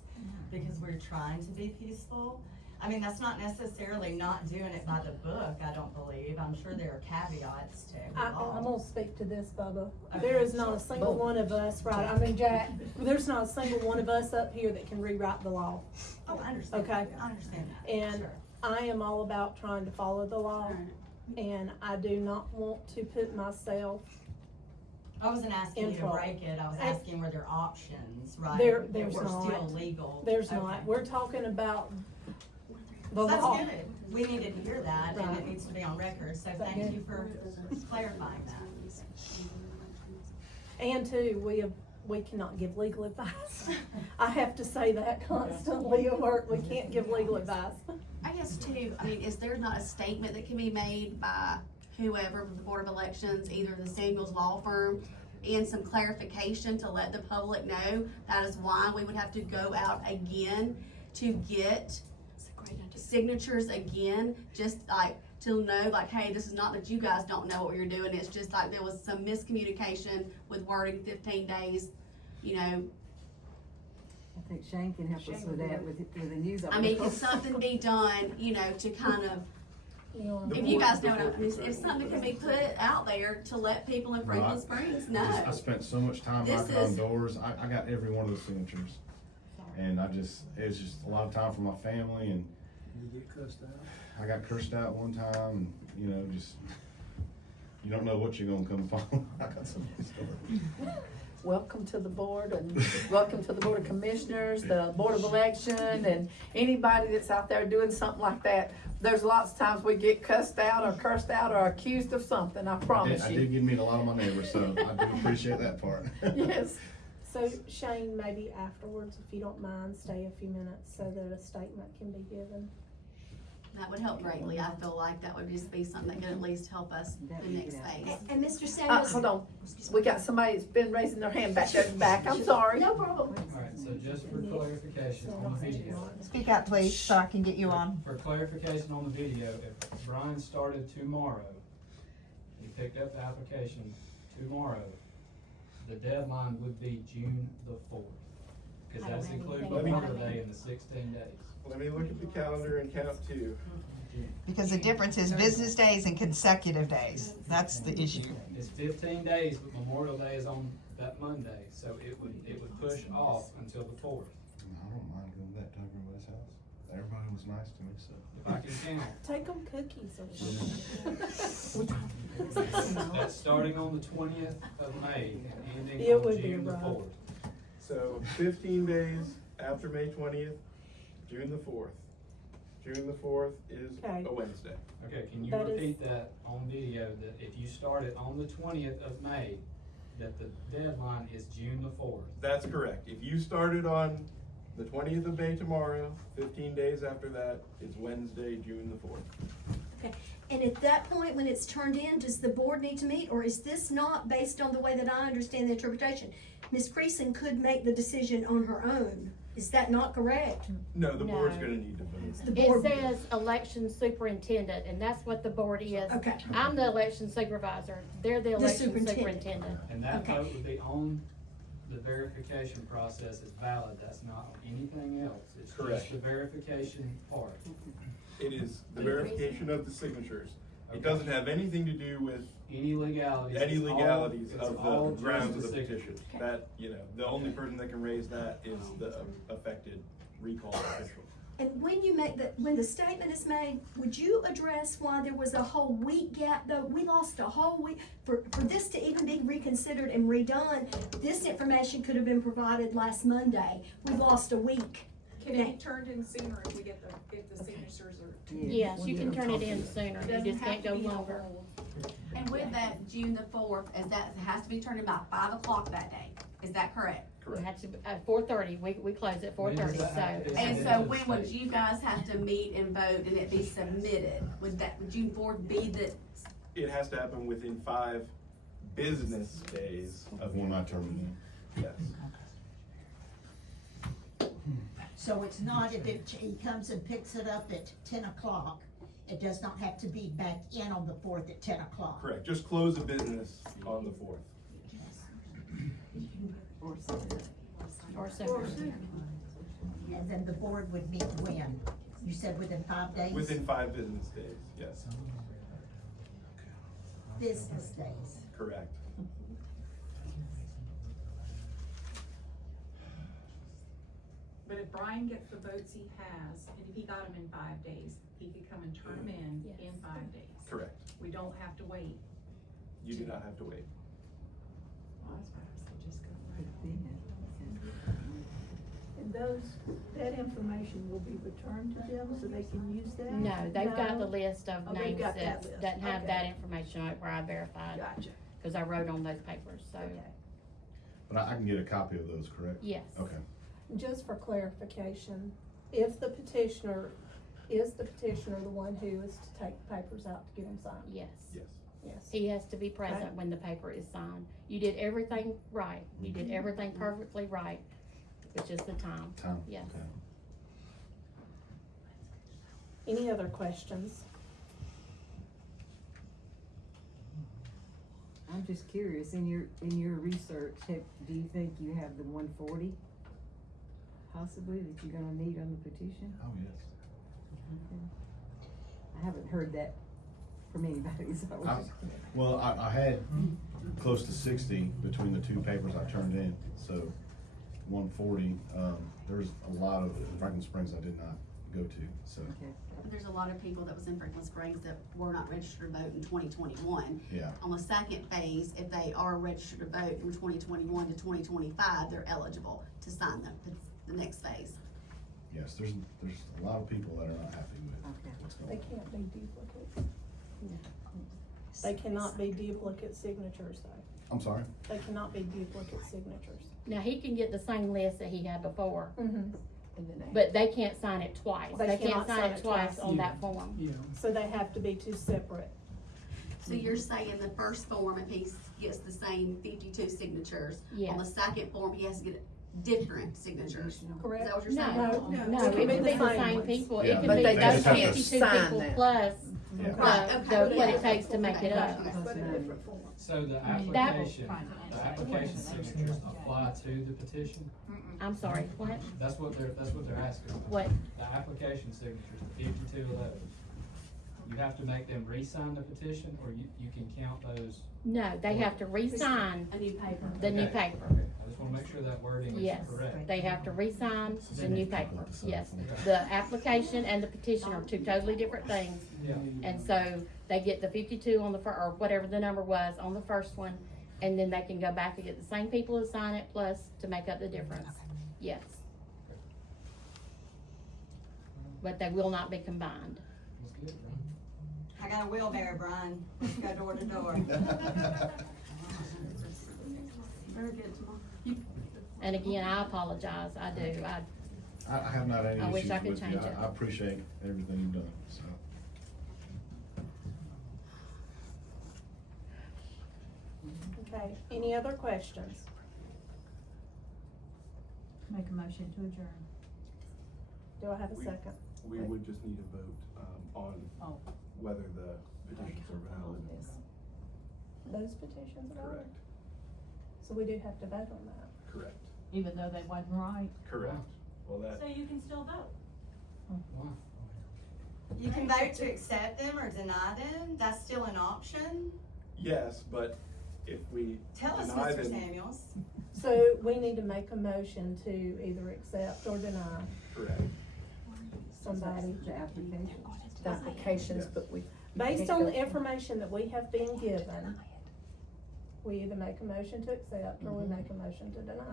Because we're trying to be peaceful. I mean, that's not necessarily not doing it by the book, I don't believe. I'm sure there are caveats to every law. I'm gonna speak to this, Bubba. Okay. There is not a single one of us, right, I mean, Jack, there's not a single one of us up here that can rewrite the law. Oh, I understand. Okay. I understand that. And Sure. I am all about trying to follow the law, and I do not want to put myself I wasn't asking in you to trouble. break it, I was And- asking were there options, right? There's that were not. still legal? There's Okay. not, we're talking about the That's law. good. We needed to hear that, and Right. it needs to be on record, so That thank good? you for clarifying that. And two, we cannot give legal advice. I have to say that constantly at work, we can't give legal advice. I guess too, I mean, is there not a statement that can be made by whoever, the Board of Elections, either the Samuels Law Firm, and some clarification to let the public know that is why we would have to go out again to get signatures again, just like to know, like, hey, this is not that you guys don't know what you're doing, it's just like there was some miscommunication with wording 15 days, you know. I think Shane can help us with that, with the news. I mean, can something be done, you know, to kind of, The if you board- guys know what I mean, if something can be put out there to let people in Franklin Right. Springs know. I spent so much time This knocking on is- doors. I got every one of the signatures. And it's just a lot of time for my family, and You get cussed out. I got cursed out one time, and, just, you don't know what you're gonna come upon. I got some stories. Welcome to the board, and welcome to the Board of Commissioners, the Board of Election, and anybody that's out there doing something like that. There's lots of times we get cussed out or cursed out or accused of something, I promise I you. did get to meet a lot of my neighbors, so I do appreciate that part. Yes. So Shane, maybe afterwards, if you don't mind, stay a few minutes so that a statement can be given. That would help greatly. I feel like that would just be something that could at least help us the next phase. And Mr. Samuels. Hold on, we got somebody that's been raising their hand back there in the back, I'm sorry. No problem. Alright, so just for clarification on the video. Speak out, please, so I can get you on. For clarification on the video, if Brian started tomorrow, he picked up the application tomorrow, the deadline would be June the 4th. Cause that's including Memorial Day in the 16 days. Let me look at the calendar and count two. Because the difference is business days and consecutive days. That's the issue. It's 15 days, but Memorial Day is on that Monday, so it would push off until the 4th. I don't mind going back to everybody's house. Everybody was nice to me, so. If I can count. Take them cookies or something. That's starting on the 20th of May and ending It on would be June the right. 4th. So 15 days after May 20th, June the 4th. June the 4th is Okay. a Wednesday. Okay, can you That is- repeat that on video, that if you started on the 20th of May, that the deadline is June the 4th? That's correct. If you started on the 20th of May tomorrow, 15 days after that, it's Wednesday, June the 4th. Okay. And at that point, when it's turned in, does the board need to meet, or is this not based on the way that I understand the interpretation? Ms. Creason could make the decision on her own. Is that not correct? No, the board's No. gonna need to vote. The It board- says election superintendent, and that's what the board is. Okay. I'm the election supervisor, they're the The election superintendent. superintendent. And that Okay. vote would be on the verification process is valid, that's not on anything else. It's Correct. just the verification part. It is the verification of the signatures. It doesn't have anything to do with Any legalities. any it's all- legalities it's of all the just grounds of the signature. petition. That, the only person that can raise that is the affected recall official. And when you make when the statement is made, would you address why there was a whole week gap, though? We lost a whole week, for this to even be reconsidered and redone, this information could have been provided last Monday. We lost a week. Can it be turned in sooner if we get if the signatures are? Yes, you can turn it in sooner, you Doesn't just have can't to go be a longer. whole- And with that, June the 4th, is that, it has to be turned in by 5 o'clock that day, is that correct? We have to, at 4:30, we close at 4:30, so. And so when would you guys have to meet and vote and it be submitted? Would June 4th be the, It has to happen within 5 business days Of when I turn it in. Yes. So it's not if he comes and picks it up at 10 o'clock, it does not have to be back in on the 4th at 10 o'clock. Correct. Just close the business on the 4th. Or Or sooner. And then the board would meet when? You said within 5 days? Within 5 business days, yes. Business days. Correct. But if Brian gets the votes he has, and if he got them in 5 days, he could come and turn them in 5 days. Correct. We don't have to wait. You do not have to wait. And that information will be returned to them so they can use that? No, they've got the list of Oh, they've names got that that list. doesn't have Okay. that information on it where I verified. Gotcha. Cause I wrote on those papers, so. But I can get a copy of those, correct? Yes. Okay. Just for clarification, if the petitioner, is the petitioner the one who is to take papers out to get them signed? Yes. Yes. Yes. He has to be present when the paper is signed. You did everything right. You did everything perfectly right. It's just the time. Time. Yes. Any other questions? I'm just curious, in your research, do you think you have the 140 possibly that you're gonna need on the petition? Oh, yes. Okay. I haven't heard that from anybody, so I was just. Well, I had close to 60 between the two papers I turned in, so 140. There's a lot of Franklin Springs I did not go to, so. Okay. There's a lot of people that was in Franklin Springs that were not registered to vote in 2021. Yeah. On the second phase, if they are registered to vote from 2021 to 2025, they're eligible to sign the next phase. Yes, there's a lot of people that are not happy with what's going They on. can't be duplicates. They cannot be duplicate signatures though. I'm sorry? They cannot be duplicate signatures. Now, he can get the same list that he had before, Mm-hmm. but they can't sign it twice. They They can't cannot sign it twice on that form. So they have to be two separate. So you're saying the first form, if he gets the same 52 signatures, Yes. on the second form, he has to get different signatures. Correct? Is that what you're No, saying? no, it could be the same people. Yeah. It could But be they those just can't 52 sign people that. plus Yeah. Right, okay. what it takes to make it up. But a different form. So the application signatures apply to the petition? I'm sorry, what? That's what they're asking. What? The application signatures, the 52 of those, you have to make them re-sign the petition, or you can count those? No, they have to re-sign A new paper. the new Okay. paper. Okay, I just wanna make sure that wording is Yes, correct. they have to re-sign the new paper, yes. Okay. The application and the petition are two totally different things. Yeah. And so they get the 52 on the or whatever the number was on the first one, and then they can go back and get the same people to sign it plus to make up the difference. Yes. But they will not be combined. That's good, right? I got a wheelbarrow, Brian. Go door to door. Very good, Jamal. And again, I apologize, I do, I have not had I any wish I issues could with you. change it. I appreciate everything you've done, so. Okay, any other questions? Make a motion to adjourn. Do I have a second? We would just need a vote, on Oh. whether the petitions are valid. Those petitions are valid? Correct, So we do have to vote on that. correct, Even though they wasn't right? correct. Well, that, So you can still vote. Wow. You can vote to accept them or deny them. That's still an option. yes, but if we Tell us, deny Mr. them, Samuels. So we need to make a motion to either accept or deny correct. somebody. The application. The applications, but we. Based on the information that we have been given, we either make a motion to accept or we make a motion to deny.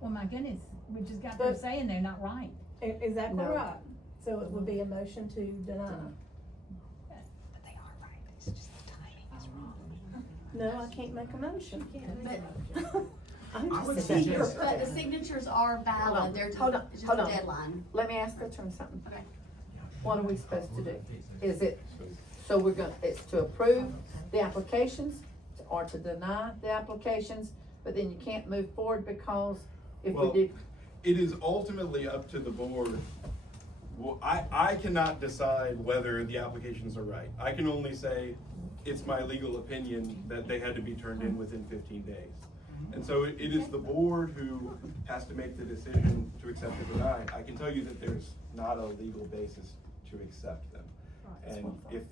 Well, my goodness, we just got through But- saying they're not right. Exactly No. right. So it would be a motion to deny. But they are right, it's just the timing is wrong. No, I can't make a motion. I'm I just would a suggest- speaker. But the signatures are Hold valid, on, they're just, hold on, it's just hold a on. deadline. Let me ask the attorney something. Okay. What are we supposed to do? Is it, so we're gonna, it's to approve the applications or to deny the applications, but then you can't move forward because if we Well, did, it is ultimately up to the board. Well, I cannot decide whether the applications are right. I can only say it's my legal opinion that they had to be turned in within 15 days. And so it is the board who has to make the decision to accept or deny. I can tell you that there's not a legal basis to accept them. And if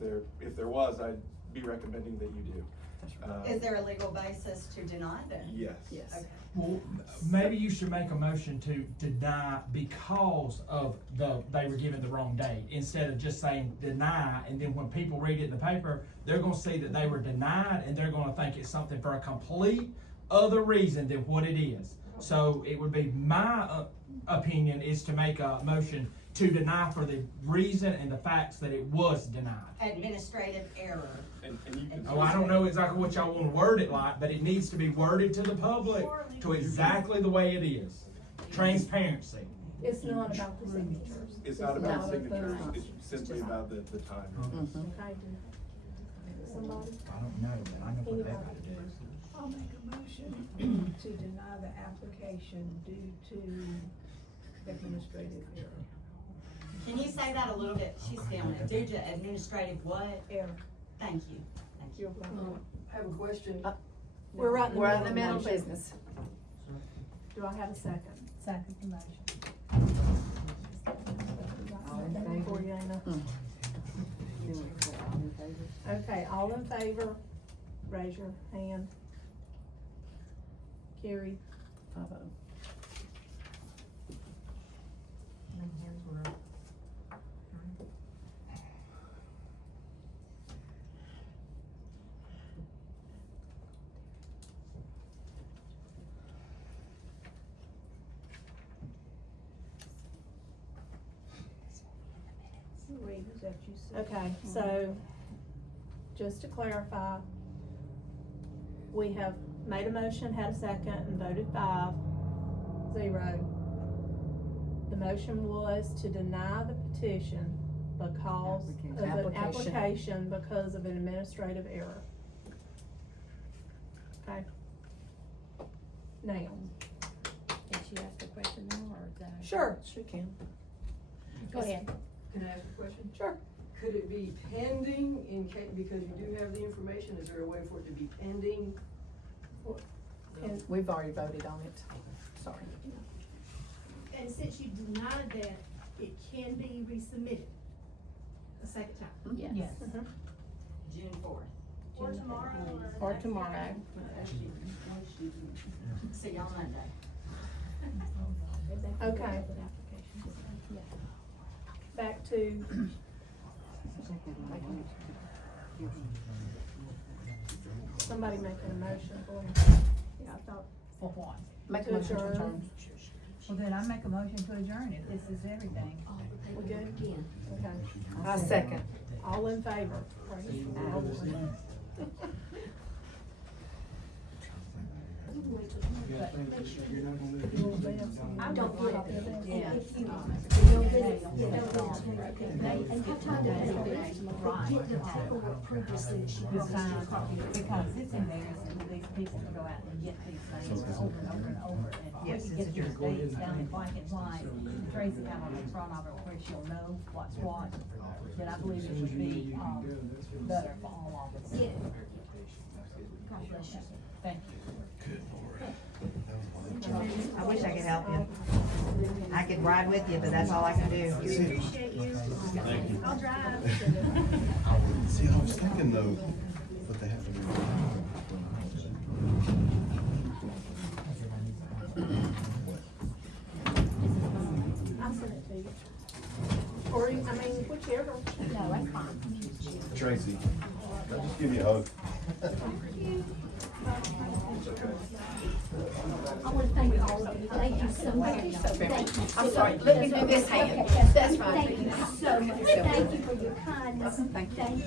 there was, I'd be recommending that you do. Is there a legal basis to deny them? Yes. Okay. Well, maybe you should make a motion to deny because of they were given the wrong date, instead of just saying deny, and then when people read it in the paper, they're gonna see that they were denied, and they're gonna think it's something for a complete other reason than what it is. So it would be my opinion is to make a motion to deny for the reason and the facts that it was denied. Administrative error. And you can. Oh, I don't know exactly what y'all wanna word it like, but it needs to be worded to the public to exactly the way it is. Transparency. It's not about the signatures. It's not about the- signatures, it's simply about the time. Okay. Somebody? I don't know, but I know what they got gotta do. I'll make a motion to deny the application due to administrative error. Can you say that a little bit? She's feeling it. Due to administrative what? Error. Thank you. Thank I have a question. We're right in the We're in the middle middle of of business. Do I have a second? Second the motion. For you, Anna. Okay, all in favor, raise your hand. Carried. 5-0. Okay, so, just to clarify, we have made a motion, had a second, and voted 5-0. The motion was to deny the petition because of an application because of an administrative error. Okay? Now. Did she ask a question now, or is that? Sure, she can. Go ahead. Can I ask a question? Sure. Could it be pending in case, because you do have the information, is there a way for it to be pending? We've already voted on it. Sorry. And since you denied that, it can be resubmitted a second time? Yes. June 4th. Or tomorrow, Or tomorrow. See y'all Monday. Okay. Back to. Somebody making a motion for me. Yeah, I thought. For what? Make a To motion to adjourn. adjourn. Well, then I make a motion to adjourn if this is everything. We good? Okay. I second. All in favor? I don't feel like it. Yeah. If you, and have time to get the paperwork previously, she Because it's embarrassing for these people to go out and get these things over and over and over. And when you get your dates down in black and white, Tracy have on the front of it where she'll know what's what. Then I believe it would be, better for all of us. Yeah. God bless you. Thank you. I wish I could help you. I could ride with you, but that's all I can do. Appreciate you. Thank you. I'll drive. See, I was thinking though, but they have to do. I'll send it to you. Or, I mean, whichever. No, that's fine. Tracy, just give me a hug. I want to thank all of you. Thank you so much. Thank you. I'm sorry, let me do this hand. Okay, That's fine. Thank you so much. Thank you for your kindness. Thank you. Thank you.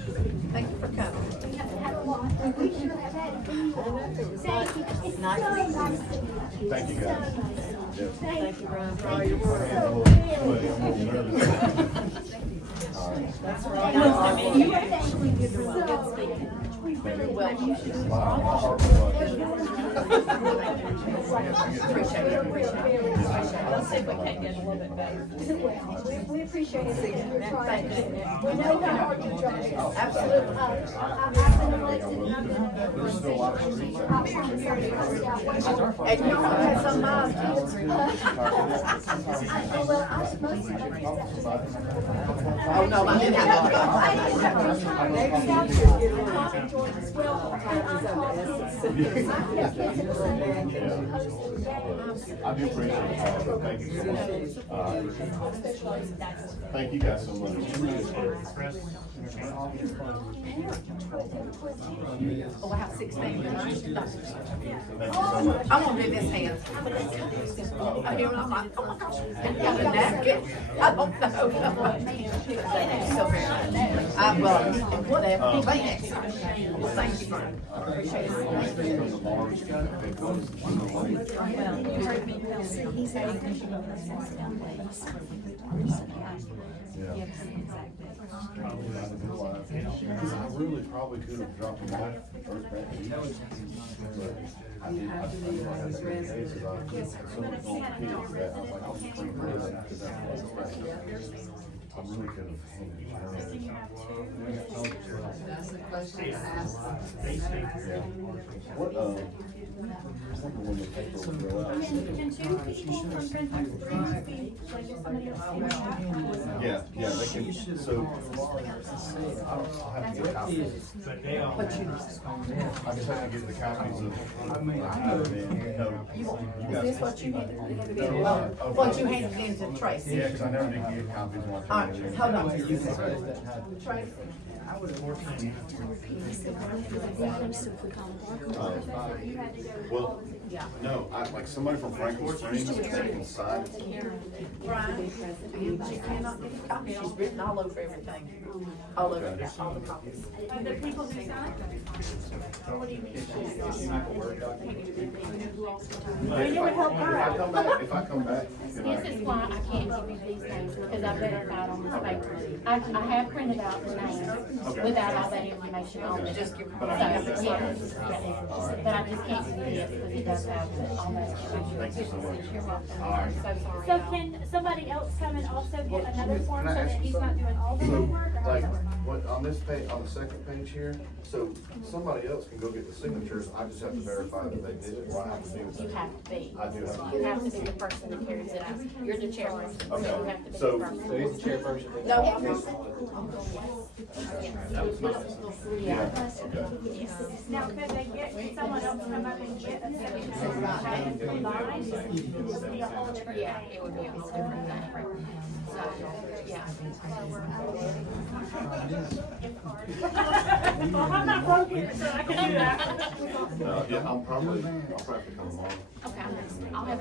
Thank you for coming. We haven't had a lot. We should have had a few. Thank you. It's so nice to meet you. Thank you, guys. So nice. Yep. Thank you. Brian, for all Thank your you work. so I'm a very little much. nervous. That's Well, you are thankful. You're so we really want you to. Appreciate it. Let's see if we can't get a little bit better. We appreciate it. You're trying to. We know how hard you're trying. Absolutely. I've been elected. There's still a lot of streets. And you don't have some miles too. Well, I supposed to. Oh, no, I didn't have I do appreciate it. Thank you so much. Thank you guys so much. Oh, I have 16. I'm gonna do this hand. I hear, I'm like, oh my gosh, I got a napkin. I don't know. Thank you so very much. I will, whatever, Kleenex. Well, thank you. Appreciate Because I really probably could have dropped them off first batch. But I didn't. I had certain cases, I was so many kids that I was like, I'll just bring them in because that's what I really could have handed it to her. So do you have two? That's the question I asked. Yeah. What, remember when the paper would go out? Can two people from Friends with Friends be, like, if somebody else can have? Yeah, they can, so, I'll have to get copies. I just have to get the copies of. Is this what you handed in? What you handed in to Tracy? Yeah, cause I never did get copies when I turned it in. Hold on. Tracy. Well, no, like somebody from Franklin Springs, they can sign it. Brian, she cannot get a copy, she's written all over everything, all over, all the copies. Of the people who signed? What do you mean? If I come back, then I This is why I can't give you these names, because I verified on this paper. I have printed out the names without all that information on it. Just give me. So, yes. But I just can't give you this, because it does have all that information. Thank you so much. You're welcome. All right. I'm so sorry. So can somebody else come and also get another form so that he's not doing all the So, homework, or how like, does that work? what, on this page, on the second page here, so somebody else can go get the signatures, I just have to verify that they did it, or I have to do it. You have to be. I do have to. You have to be the person that carries it out. You're the chairperson, so you have to be So- the person. So he's the chairperson? No, I'm not. Yeah, Yes. okay. Now, could someone else come up and get a signature and combined? It would be a whole different Yeah, thing. it would be a whole different thing. So, yeah. Well, I'm not broken, so I can do that. Yeah, I'll probably have to come along. Okay, I'll have